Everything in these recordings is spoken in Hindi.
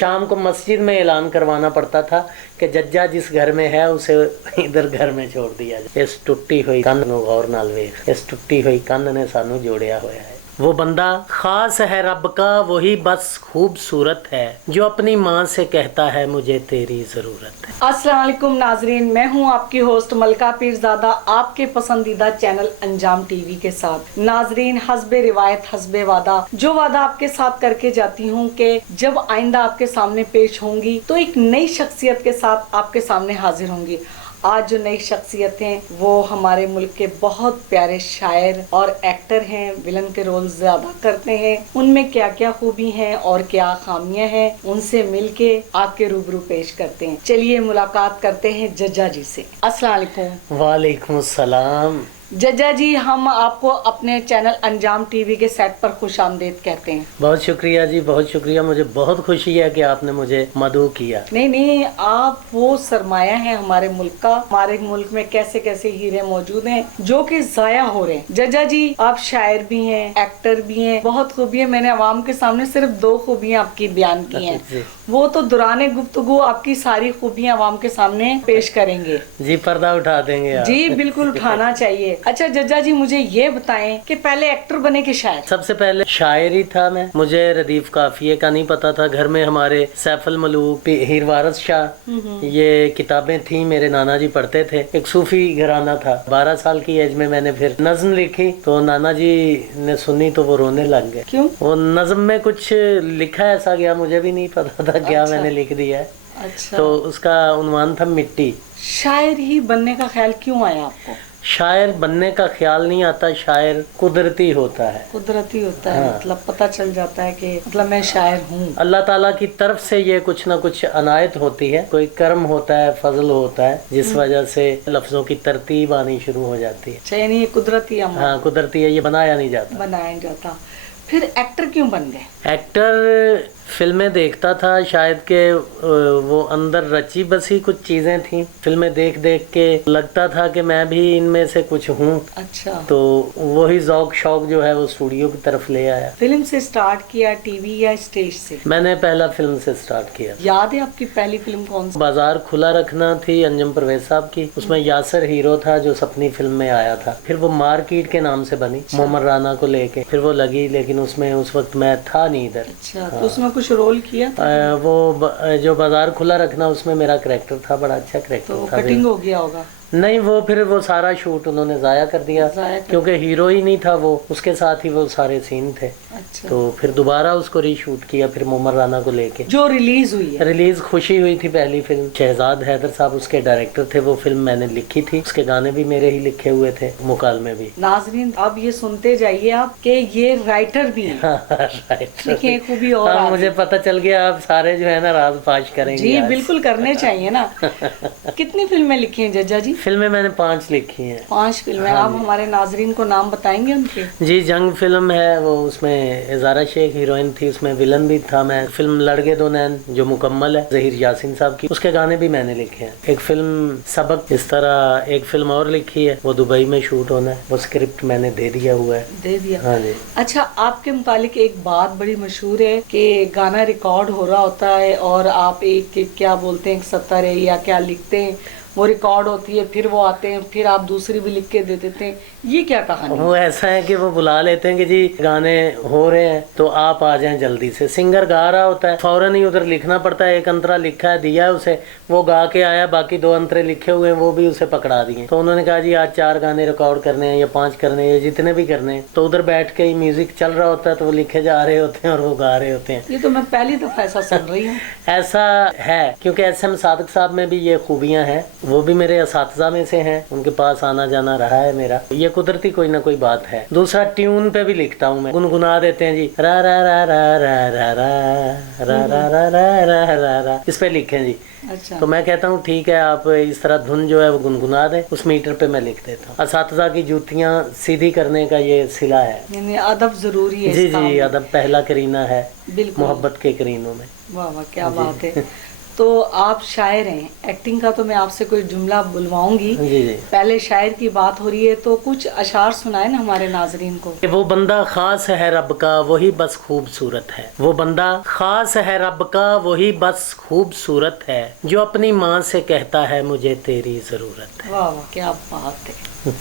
शाम को मस्जिद में ऐलान करवाना पड़ता था कि जज्जा जिस घर में है उसे इधर घर में छोड़ दिया जाए। इस टुट्टी हुई कंध नू गौर नाल वेख, इस टुट्टी हुई कंध ने सानू जोड़िया होया है। वो बंदा खास है रब का, वही बस खूबसूरत है, जो अपनी माँ से कहता है मुझे तेरी जरूरत है। अस्सलाम वालेकुम नाजरीन, मैं हूँ आपकी होस्ट मलका पीरजादा, आपके पसंदीदा चैनल अंजाम टीवी के साथ। नाजरीन, हस्बे रिवायत हस्बे वादा, जो वादा आपके साथ करके जाती हूँ कि जब आइंदा आपके सामने पेश होंगी तो एक नई शख्सियत के साथ आपके सामने हाजिर होंगी। आज जो नई शख्सियतें वो हमारे मुल्क के बहुत प्यारे शायर और एक्टर हैं, विलन के रोल ज्यादा करते हैं। उनमें क्या क्या खूबी हैं और क्या खामियां हैं, उनसे मिलके आपके रूबरू पेश करते हैं। चलिए मुलाकात करते हैं जज्जा जी से। अस्सलाम वालेकुम। वालेकुम अस्सलाम। जज्जा जी, हम आपको अपने चैनल अंजाम टीवी के सेट पर खुशामदीद कहते हैं। बहुत शुक्रिया जी, बहुत शुक्रिया। मुझे बहुत खुशी है कि आपने मुझे मदऊ किया। नहीं, आप वो सरमाया हैं हमारे मुल्क का। हमारे मुल्क में कैसे कैसे हीरे मौजूद हैं जो कि जाया हो रहे हैं। जज्जा जी, आप शायर भी हैं, एक्टर भी हैं, बहुत खूबी है। मैंने अवाम के सामने सिर्फ 2 खूबियाँ आपकी बयान की हैं, वो तो दौरान गुफ्तगू आपकी सारी खूबियाँ अवाम के सामने पेश करेंगे। जी, पर्दा उठा देंगे आप। जी बिल्कुल उठाना चाहिए। अच्छा जज्जा जी, मुझे ये बताएं कि पहले एक्टर बने कि शायर? सबसे पहले शायर ही था मैं। मुझे रदीफ काफिये का नहीं पता था। घर में हमारे सैफुल मलूक, हीर वारिस शाह, ये किताबें थी, मेरे नाना जी पढ़ते थे। एक सूफी घराना था। 12 साल की एज में मैंने फिर नज्म लिखी तो नाना जी ने सुनी तो वो रोने लग गए। क्यों? वो नज्म में कुछ लिखा ऐसा गया, मुझे भी नहीं पता था क्या मैंने लिख दिया है। अच्छा। तो उसका उन्वान था मिट्टी। शायर ही बनने का ख्याल क्यों आया आपको? शायर बनने का ख्याल नहीं आता, शायर कुदरती होता है। कुदरती होता है। हाँ। मतलब पता चल जाता है कि मतलब मैं शायर हूँ। अल्लाह ताला की तरफ से ये कुछ ना कुछ अनायत होती है, कोई कर्म होता है, फजल होता है, जिस वजह से लफ्जों की तरतीब आनी शुरू हो जाती है। चाहिए नहीं, ये कुदरती अमल। हाँ, कुदरती है, ये बनाया नहीं जाता। बनाया नहीं जाता। फिर एक्टर क्यों बन गए? एक्टर फिल्में देखता था, शायद के वो अंदर रची बसी कुछ चीजें थी। फिल्में देख देख के लगता था कि मैं भी इनमें से कुछ हूँ। अच्छा। तो वही ज़ौक शौक जो है वो स्टूडियो की तरफ ले आया। फिल्म से स्टार्ट किया, टीवी या स्टेज से? मैंने पहला फिल्म से स्टार्ट किया। याद है आपकी पहली फिल्म कौन सी? बाजार खुला रखना थी, अंजुम परवेज साहब की। उसमें यासर हीरो था जो सपनी फिल्म में आया था। फिर वो मार्केट के नाम से बनी, मोहम्मद राना को लेके। फिर वो लगी, लेकिन उसमें उस वक्त मैं था नहीं इधर। अच्छा। तो उसमें कुछ रोल किया था? जो बाजार खुला रखना, उसमें मेरा कैरेक्टर था, बड़ा अच्छा कैरेक्टर तो था। कटिंग हो गया होगा? नहीं, वो फिर वो सारा शूट उन्होंने जाया कर दिया, क्योंकि हीरो ही नहीं था वो, उसके साथ ही वो सारे सीन थे। अच्छा। तो फिर दोबारा उसको रीशूट किया, फिर मोहम्मद राना को लेके। जो रिलीज हुई है? रिलीज खुशी हुई थी पहली फिल्म। शहजाद हैदर साहब उसके डायरेक्टर थे। वो फिल्म मैंने लिखी थी, उसके गाने भी मेरे ही लिखे हुए थे, मुकालमे भी। नाजरीन, अब ये सुनते जाइए आप कि ये राइटर भी हैं। राइटर देखिए खूबी और हाँ, मुझे पता चल गया। आप सारे जो है ना राज फाश करेंगे। जी बिल्कुल करने चाहिए ना। कितनी फिल्में लिखी हैं जज्जा जी? फिल्में मैंने 5 लिखी हैं। 5 फिल्में। आप हमारे नाजरीन को नाम बताएंगे उनके? जी, जंग फिल्म है, वो उसमें इजारा शेख हीरोइन थी, उसमें विलन भी था मैं। फिल्म लड़के दो नैन जो मुकम्मल है जहीर यासीन साहब की, उसके गाने भी मैंने लिखे हैं। एक फिल्म सबक, इस तरह एक फिल्म और लिखी है, वो दुबई में शूट होना है, वो स्क्रिप्ट मैंने दे दिया हुआ है। दे दिया? हाँ जी। अच्छा, आपके मुतालिक एक बात बड़ी मशहूर है कि गाना रिकॉर्ड हो रहा होता है और आप एक क्या बोलते हैं, सत्तर है या क्या लिखते हैं, वो रिकॉर्ड होती है, फिर वो आते हैं, फिर आप दूसरी भी लिख के दे देते हैं, ये क्या कहानी? वो ऐसा है कि वो बुला लेते हैं कि जी गाने हो रहे हैं तो आप आ जाएं जल्दी से। सिंगर गा रहा होता है, फौरन ही उधर लिखना पड़ता है। एक अंतरा लिखा है, दिया है उसे, वो गा के आया, बाकी 2 अंतरे लिखे हुए हैं वो भी उसे पकड़ा दिए। तो उन्होंने कहा जी आज 4 गाने रिकॉर्ड करने हैं या 5 करने हैं, जितने भी करने हैं। तो उधर बैठ के ही म्यूजिक चल रहा होता है, तो वो लिखे जा रहे होते हैं और वो गा रहे होते हैं। ये तो मैं पहली दफा ऐसा सुन रही हूँ। ऐसा है क्योंकि SM सादिक साहब में भी ये खूबियां हैं, वो भी मेरे असातिज़ा में से हैं, उनके पास आना जाना रहा है मेरा। ये कुदरती कोई ना कोई बात है। दूसरा, ट्यून पे भी लिखता हूँ मैं, गुनगुना देते हैं जी, रा रा रा रा रा रा रा रा रा रा रा रा रा, इस पे लिखें जी। अच्छा। तो मैं कहता हूँ ठीक है, आप इस तरह धुन जो है वो गुनगुना दें, उस मीटर पे मैं लिख देता हूँ। असातिज़ा की जूतियाँ सीधी करने का ये सिला है। यानी अदब जरूरी है। जी जी, अदब पहला करीना है बिल्कुल, मोहब्बत के करीनों में। वाह वाह, क्या बात है। तो आप शायर हैं, एक्टिंग का तो मैं आपसे कोई जुमला बुलवाऊंगी। जी जी। पहले शायर की बात हो रही है तो कुछ अशार सुनाए ना हमारे नाजरीन को। कि वो बंदा खास है रब का वही बस खूबसूरत है, वो बंदा खास है रब का वही बस खूबसूरत है, जो अपनी माँ से कहता है मुझे तेरी जरूरत है। वाह वाह, क्या बात है।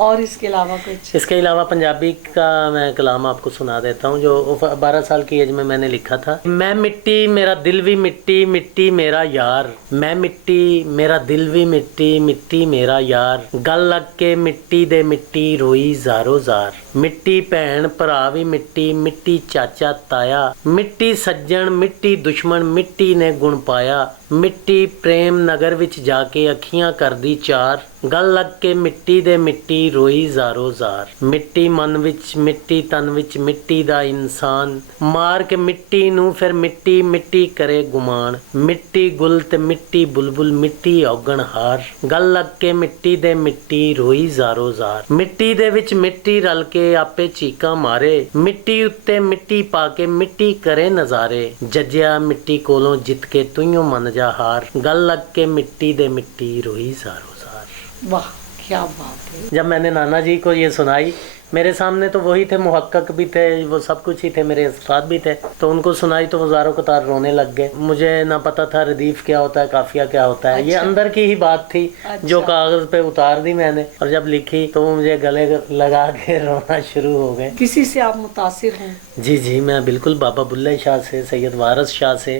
और इसके अलावा कुछ? इसके अलावा पंजाबी का मैं कलाम आपको सुना देता हूँ, जो 12 साल की एज में मैंने लिखा था। मैं मिट्टी मेरा दिल भी मिट्टी, मिट्टी मेरा यार, मैं मिट्टी मेरा दिल भी मिट्टी, मिट्टी मेरा यार, गल लग के मिट्टी दे मिट्टी रोई ਜ਼ਾਰੋ ਜ਼ਾਰ, मिट्टी भैन भरा भी मिट्टी, मिट्टी चाचा ताया, मिट्टी सज्जन मिट्टी दुश्मन मिट्टी ने गुण पाया, मिट्टी प्रेम नगर विच जाके अखियां करदी चार, गल लग के मिट्टी दे मिट्टी रोई ਜ਼ਾਰੋ ਜ਼ਾਰ, मिट्टी मन विच मिट्टी तन विच मिट्टी दा इंसान, मार के मिट्टी नू फिर मिट्टी मिट्टी करे गुमान, मिट्टी गुल ते मिट्टी बुलबुल मिट्टी औगण हार, गल लग के मिट्टी दे मिट्टी रोई ਜ਼ਾਰੋ ਜ਼ਾਰ, मिट्टी दे विच मिट्टी रल के आपे चीका मारे, मिट्टी उत्ते मिट्टी पाके मिट्टी करे नजारे, जज्जिया मिट्टी कोलों जित के तुइयों मन जा हार, गल लग के मिट्टी दे मिट्टी रोई ਜ਼ਾਰੋ ਜ਼ਾਰ। वाह क्या बात है। जब मैंने नाना जी को ये सुनाई, मेरे सामने तो वही थे, मुहक्कक भी थे, वो सब कुछ ही थे, मेरे उस्ताद भी थे, तो उनको सुनाई तो वो ज़ारों कतार रोने लग गए। मुझे ना पता था रदीफ क्या होता है, काफिया क्या होता है। ये अंदर की ही बात थी जो कागज पे उतार दी मैंने, और जब लिखी तो वो मुझे गले लगा के रोना शुरू हो गए। किसी से आप मुतासिर हैं? जी जी, मैं बिल्कुल बाबा बुल्ले शाह से, सैयद वारस शाह से,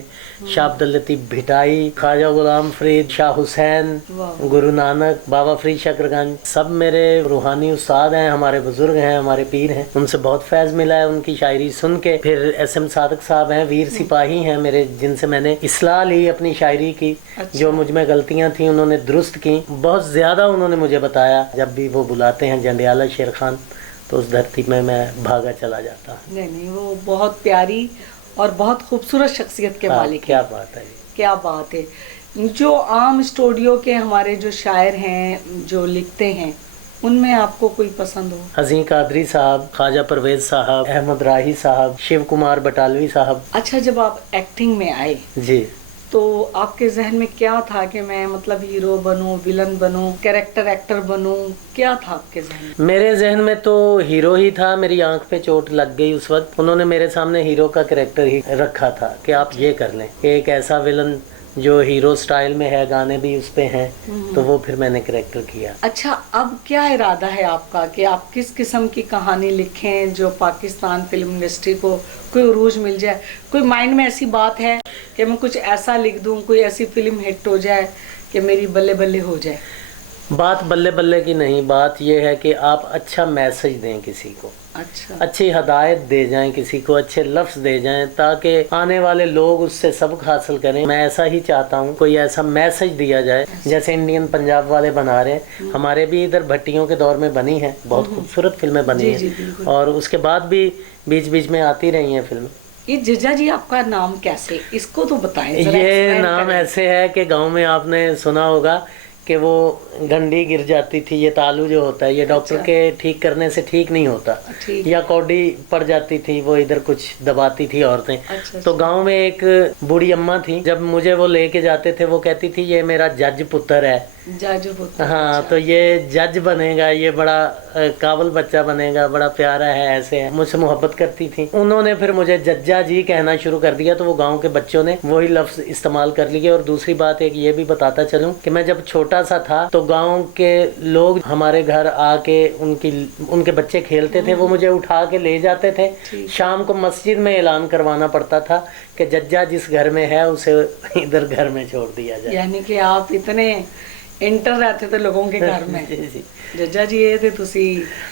शाह अब्दुल लतीफ भिटाई, ख्वाजा गुलाम फरीद, शाह हुसैन, गुरु नानक, बाबा फरीद शकरगंज, सब मेरे रूहानी उस्ताद हैं, हमारे बुजुर्ग हैं, हमारे पीर हैं। उनसे बहुत फैज़ मिला है उनकी शायरी सुन के। फिर SM सादक साहब हैं, वीर सिपाही हैं मेरे, जिनसे मैंने इस्लाह ली अपनी शायरी की। अच्छा। जो मुझ में गलतियाँ थी उन्होंने दुरुस्त की, बहुत ज़्यादा उन्होंने मुझे बताया। जब भी वो बुलाते हैं जंडियाला शेर खान, तो उस धरती में मैं भागा चला जाता हूँ। नहीं, वो बहुत प्यारी और बहुत खूबसूरत शख्सियत के मालिक। क्या बात है, क्या बात है। जो आम स्टूडियो के हमारे जो शायर हैं, जो लिखते हैं, उनमें आपको कोई पसंद हो? हज़ीं कादरी साहब, ख्वाजा परवेज साहब, अहमद राही साहब, शिव कुमार बटालवी साहब। अच्छा, जब आप एक्टिंग में आए जी, तो आपके जहन में क्या था कि मैं मतलब हीरो बनूं, विलन बनूं, कैरेक्टर एक्टर बनूं, क्या था आपके जहन में? मेरे जहन में तो हीरो ही था। मेरी आंख पे चोट लग गई उस वक्त, उन्होंने मेरे सामने हीरो का कैरेक्टर ही रखा था कि आप ये कर लें, एक ऐसा विलन जो हीरो स्टाइल में है, गाने भी उस पे हैं, तो वो फिर मैंने कैरेक्टर किया। अच्छा, अब क्या इरादा है आपका कि आप किस किस्म की कहानी लिखें जो पाकिस्तान फिल्म इंडस्ट्री को कोई उरूज मिल जाए? कोई माइंड में ऐसी बात है कि मैं कुछ ऐसा लिख दूं, कोई ऐसी फिल्म हिट हो जाए कि मेरी बल्ले बल्ले हो जाए? बात बल्ले बल्ले की नहीं, बात यह है कि आप अच्छा मैसेज दें किसी को, अच्छा, अच्छी हदायत दे जाएं किसी को, अच्छे लफ्ज़ दे जाएं, ताकि आने वाले लोग उससे सबक हासिल करें। मैं ऐसा ही चाहता हूँ, कोई ऐसा मैसेज दिया जाए जैसे इंडियन पंजाब वाले बना रहे हैं। हमारे भी इधर भट्टियों के दौर में बनी है, बहुत खूबसूरत फिल्में बनी हैं, और उसके बाद भी बीच बीच में आती रही हैं फिल्में। ये जीजा जी, आपका नाम कैसे, इसको तो बताएं जरा। ये नाम ऐसे है कि गाँव में आपने सुना होगा कि वो गंडी गिर जाती थी, ये तालू जो होता है, ये डॉक्टर के ठीक करने से ठीक नहीं होता, या कौडी पड़ जाती थी, वो इधर कुछ दबाती थी औरतें। अच्छा, तो गांव में एक बूढ़ी अम्मा थी, जब मुझे वो लेके जाते थे, वो कहती थी ये मेरा जज पुत्र है। जज पुत्र? हाँ, तो ये जज बनेगा, ये बड़ा काबिल बच्चा बनेगा, बड़ा प्यारा है, ऐसे है। मुझसे मोहब्बत करती थी। उन्होंने फिर मुझे जज्जा जी कहना शुरू कर दिया, तो वो गांव के बच्चों ने वही लफ्ज इस्तेमाल कर लिए। और दूसरी बात एक ये भी बताता चलूं कि मैं जब छोटा सा था तो गांव के लोग हमारे घर आके उनके बच्चे खेलते थे, वो मुझे उठा के ले जाते थे। शाम को मस्जिद में ऐलान करवाना पड़ता था कि जज्जा जिस घर में है उसे इधर घर में छोड़ दिया जाए। यानी कि आप इतने इंटर रहते थे लोगों के घर में। जी। जज्जा जी ये थे तुसी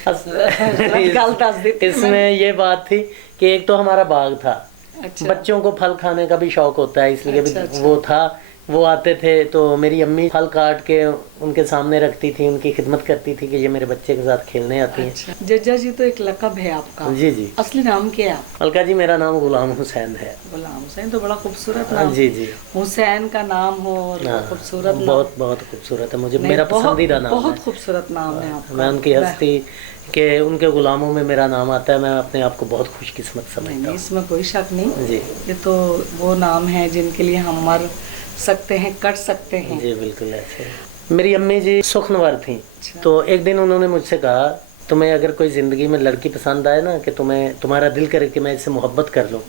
गल दस देते। इसमें ये बात थी कि एक तो हमारा बाग था। अच्छा। बच्चों को फल खाने का भी शौक होता है, इसलिए अच्छा। वो था, वो आते थे तो मेरी अम्मी फल काट के उनके सामने रखती थी, उनकी खिदमत करती थी कि ये मेरे बच्चे के साथ खेलने आती हैं। अच्छा। जज्जा जी तो एक लकब है आपका? जी जी। असली नाम क्या है? अलका जी, मेरा नाम गुलाम हुसैन है। गुलाम हुसैन तो बड़ा खूबसूरत नाम। जी जी। हुसैन का नाम हो और खूबसूरत नाम, बहुत बहुत खूबसूरत है। मुझे मेरा पसंदीदा नाम है। बहुत खूबसूरत नाम है आपका। मैं उनकी हस्ती के उनके गुलामों में मेरा नाम आता है, मैं अपने आप को बहुत खुशकिस्मत समझता हूँ। इसमें कोई शक नहीं जी। ये तो वो नाम है जिनके लिए हम मर सकते हैं, कर सकते हैं। जी बिल्कुल ऐसे। मेरी अम्मी जी सुखनवर थी, अच्छा। तो एक दिन उन्होंने मुझसे कहा, तुम्हें अगर कोई जिंदगी में लड़की पसंद आए ना, कि तुम्हें तुम्हारा दिल करे कि मैं इससे मोहब्बत कर लूं,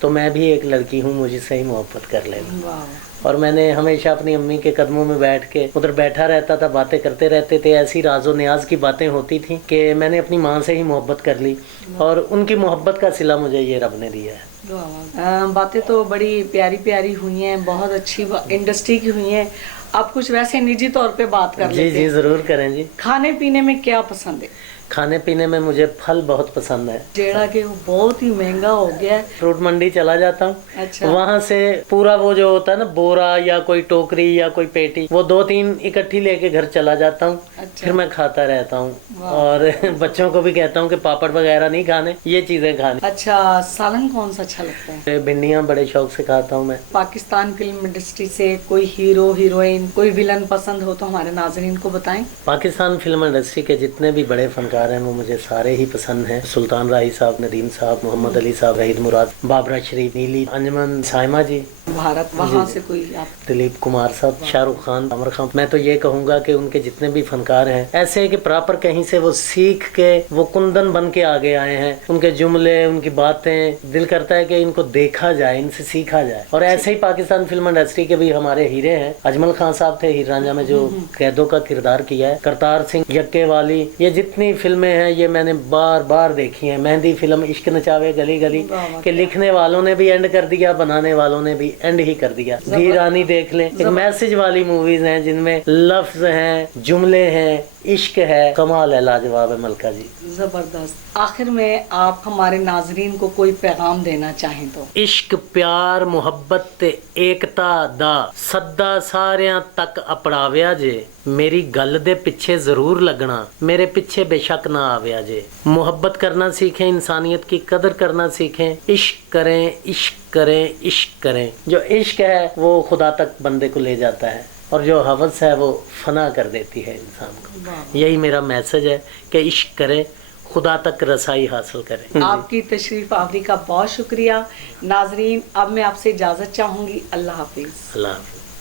तो मैं भी एक लड़की हूँ, मुझसे ही मोहब्बत कर लेना। वाह। और मैंने हमेशा अपनी अम्मी के कदमों में बैठ के उधर बैठा रहता था, बातें करते रहते थे, ऐसी राजो न्याज की बातें होती थी कि मैंने अपनी माँ से ही मोहब्बत कर ली, और उनकी मोहब्बत का सिला मुझे ये रब ने दिया है। बातें तो बड़ी प्यारी प्यारी हुई हैं, बहुत अच्छी इंडस्ट्री की हुई हैं। आप कुछ वैसे निजी तौर पे बात कर जी लेते जी हैं। जरूर करें जी। खाने पीने में क्या पसंद है? खाने पीने में मुझे फल बहुत पसंद है। जेड़ा कि वो बहुत ही महंगा हो गया है। फ्रूट मंडी चला जाता हूँ, अच्छा। वहाँ से पूरा वो जो होता है ना बोरा या कोई टोकरी या कोई पेटी, वो 2-3 इकट्ठी लेके घर चला जाता हूँ। अच्छा। फिर मैं खाता रहता हूँ, और बच्चों को भी कहता हूँ कि पापड़ वगैरह नहीं खाने, ये चीजें खानी। अच्छा, सालन कौन सा अच्छा लगता है? भिंडियाँ बड़े शौक से खाता हूँ मैं। पाकिस्तान फिल्म इंडस्ट्री से कोई हीरो हीरोइन कोई विलन पसंद हो तो हमारे नाजरीन को बताएं। पाकिस्तान फिल्म इंडस्ट्री के जितने भी बड़े फनकार हैं वो मुझे सारे ही पसंद हैं। सुल्तान राही साहब, नदीम साहब, मोहम्मद अली साहब, रहीद मुराद, बाबरा शरीफ, नीली, अंजमन, साइमा जी, भारत वहाँ से कोई आप? दिलीप कुमार साहब, शाहरुख खान, आमिर खान। मैं तो ये कहूँगा कि उनके जितने भी फनकार हैं ऐसे है कि प्रॉपर कहीं से वो सीख के वो कुंदन बन के आगे आए हैं। उनके जुमले, उनकी बातें, दिल करता है कि इनको देखा जाए, इनसे सीखा जाए। और ऐसे ही पाकिस्तान फिल्म इंडस्ट्री के भी हमारे हीरे हैं। अजमल खान साहब थे हीर रांझा में जो कैदों का किरदार किया है, करतार सिंह, यक्के वाली, ये जितनी फिल्में हैं ये मैंने बार बार देखी हैं। मेहंदी फिल्म, इश्क नचावे गली गली, के लिखने वालों ने भी एंड कर दिया, बनाने वालों ने भी एंड ही कर दिया। धी रानी देख लें, एक मैसेज वाली मूवीज हैं जिनमें लफ्ज हैं, जुमले हैं, इश्क है, कमाल है, लाजवाब है मलका जी। जबरदस्त। आखिर में आप हमारे नाजरीन को कोई पैगाम देना चाहें तो? इश्क, प्यार, मुहब्बत ते एकता दा सदा सारियां तक अपनाविया जे, मेरी गल दे पिछे जरूर लगना, मेरे पिछे बेशक ना आविया जे। मुहब्बत करना सीखें, इंसानियत की कदर करना सीखें, इश्क करें, इश्क करें, इश्क करें। जो इश्क है वो खुदा तक बंदे को ले जाता है, और जो हवस है वो फना कर देती है इंसान को। यही मेरा मैसेज है कि इश्क करें, खुदा तक रसाई हासिल करें। आपकी तशरीफ आवरी का बहुत शुक्रिया। नाजरीन, अब मैं आपसे इजाजत चाहूंगी। अल्लाह हाफिज। अल्लाह हाफिज।